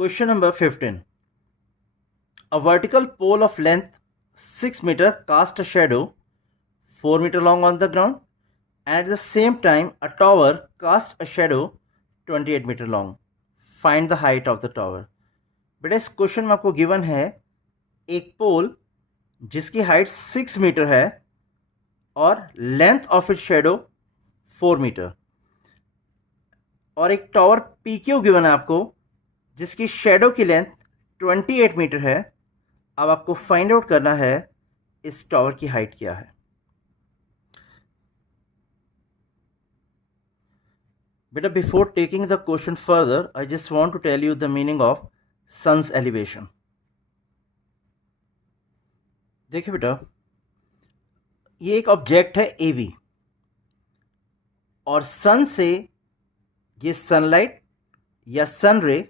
Question number 15. A vertical pole of length 6 meter cast a shadow 4 meter long on the ground, and at the same time a tower cast a shadow 28 meter long. Find the height of the tower. बेटा इस question में आपको given है एक पोल जिसकी height 6 metre है और length of it shadow 4 metre, और एक टावर पीक्यू गिवन है आपको जिसकी शेडो की लेंथ 28 मीटर है। अब आपको फाइंड आउट करना है इस टावर की हाइट क्या है। बेटा before taking the question further I just want to tell you the meaning of sun's elevation. देखिए बेटा, ये एक ऑब्जेक्ट है ए बी और सन से ये सनलाइट या सन रे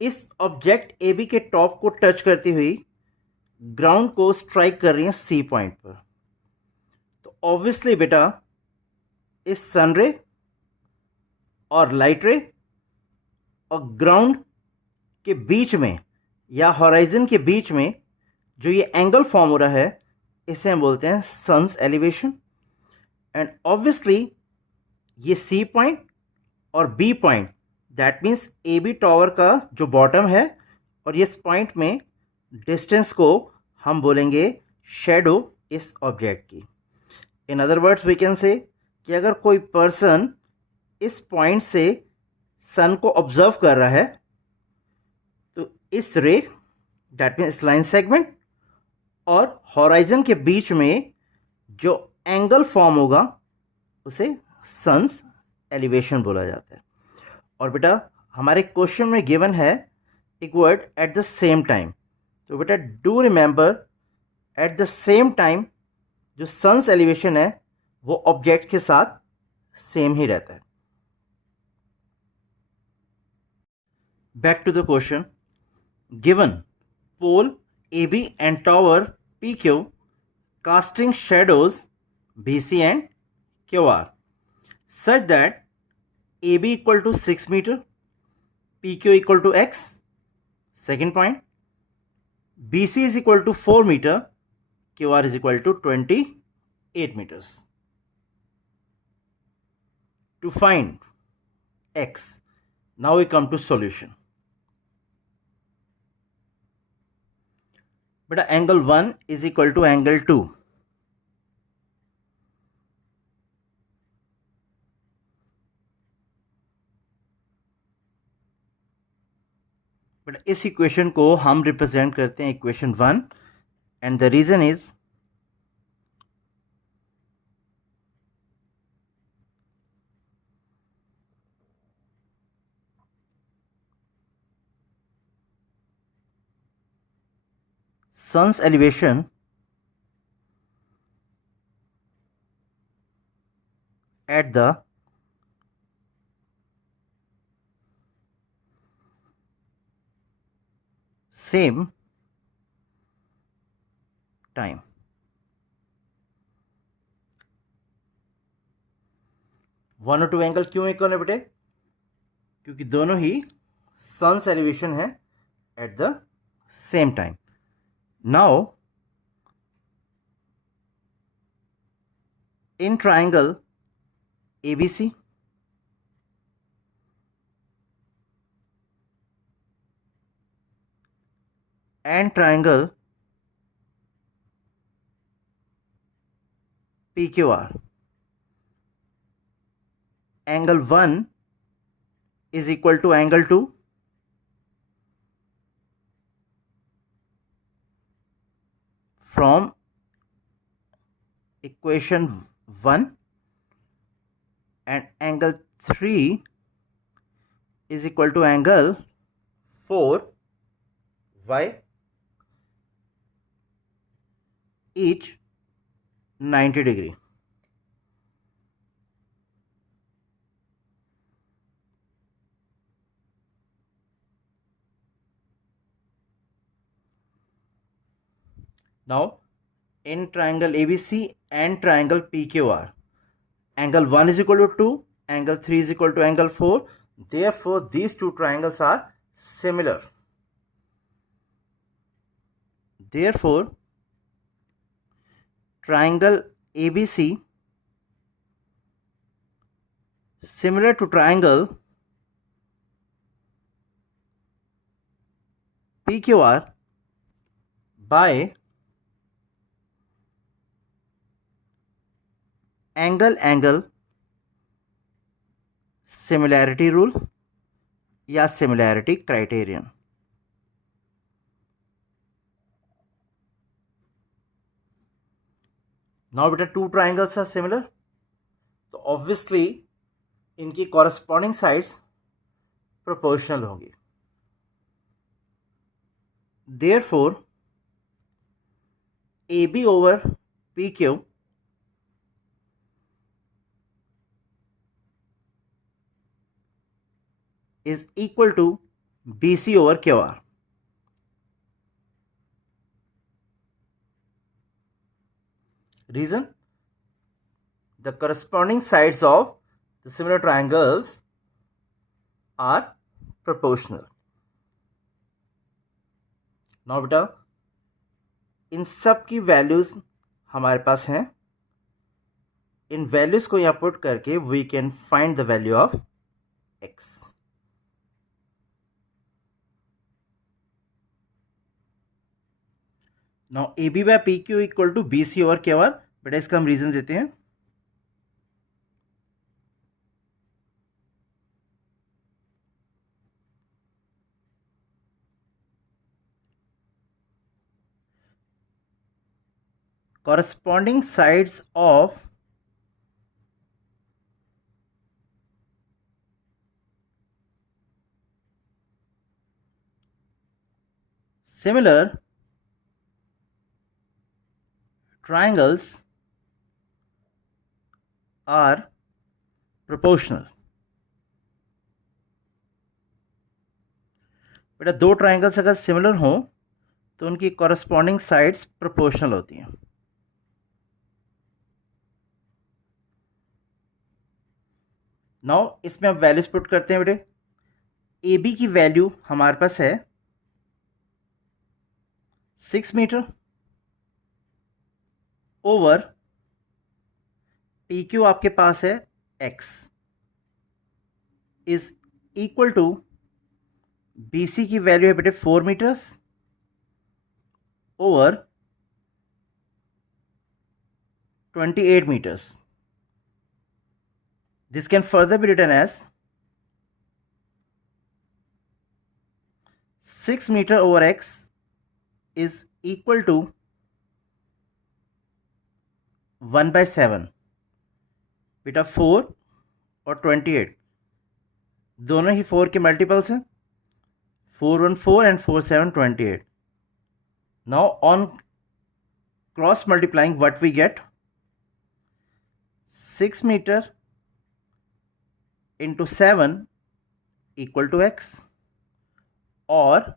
इस ऑब्जेक्ट ए बी के टॉप को टच करती हुई ग्राउंड को स्ट्राइक कर रही है सी पॉइंट पर। तो ऑब्वियसली बेटा इस सन रे और लाइट रे और ग्राउंड के बीच में या हॉराइजन के बीच में जो ये एंगल फॉर्म हो रहा है इसे हम बोलते हैं सन्स एलिवेशन। एंड ऑब्वियसली ये सी पॉइंट और B point, that means A B tower का जो बॉटम है और इस पॉइंट में डिस्टेंस को हम बोलेंगे शेडो इस ऑब्जेक्ट की। In other words we can say कि अगर कोई पर्सन इस पॉइंट से सन को ऑब्जर्व कर रहा है तो इस रे, दैट मीन्स लाइन सेगमेंट और हॉराइजन के बीच में जो एंगल फॉर्म होगा उसे सन्स एलिवेशन बोला जाता है। और बेटा हमारे क्वेश्चन में गिवन है एक word at the same time, तो बेटा do remember at the same time जो सन्स एलिवेशन है वो ऑब्जेक्ट के साथ सेम ही रहता है। Back to the question. Given pole AB and tower PQ casting shadows BC and QR such that AB equal to 6 meter, PQ equal to X. Second point, BC is equal to 4 meter, QR is equal to 28 meters. To find X, now we come to solution. But angle 1 is equal to angle 2. But इस equation को हम represent करते हैं equation 1 and the reason is sun's elevation at the same time। One और two angle क्यों equal है बेटे? क्योंकि दोनों ही सन्स एलिवेशन है at the same time. Now, in triangle ABC and triangle PQR, angle 1 is equal to angle 2, from equation 1, and angle 3 is equal to angle 4, y, each 90 degree। Now in triangle ABC and triangle PQR, angle 1 is equal to 2, angle 3 is equal to angle 4, therefore these two triangles are similar. Therefore, triangle ABC similar to triangle PQR by angle similarity rule या similarity criterion. Now beta two triangles are similar, so obviously इनकी corresponding sides proportional होगी. Therefore, AB over PQ is equal to BC over QR. Reason? The corresponding sides of the similar triangles are proportional. Now बेटा इन सब की values हमारे पास हैं. इन values को यहाँ put करके we can find the value of x. Now AB by PQ equal to BC over QR. बेटा इसका हम रीजन देते हैं. Corresponding sides of similar triangles are proportional. बेटा दो ट्राइंगल्स अगर सिमिलर हों तो उनकी कॉरस्पॉन्डिंग साइड्स प्रोपोर्शनल होती हैं. नाउ इसमें अब वैल्यूज पुट करते हैं बेटे. ए बी की वैल्यू हमारे पास है 6 मीटर ओवर पी क्यू आपके पास है x is equal to B C की वैल्यू है बेटे 4 metres over 28 meters. This can further be written as 6 meter over x is equal to 1 by 7. बेटा 4 और 28 दोनों ही 4 के मल्टीपल्स हैं. 4 1 4 and 4 7 28. Now on cross multiplying what we get, 6 meter into 7 equal to x, और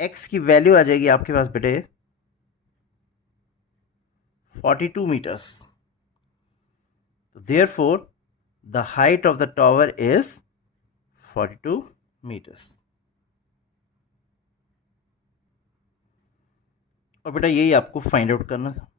x की value आ जाएगी आपके पास बेटे 42 meters. Therefore, the height of the tower is 42 meters. और बेटा यही आपको फाइंड आउट करना था.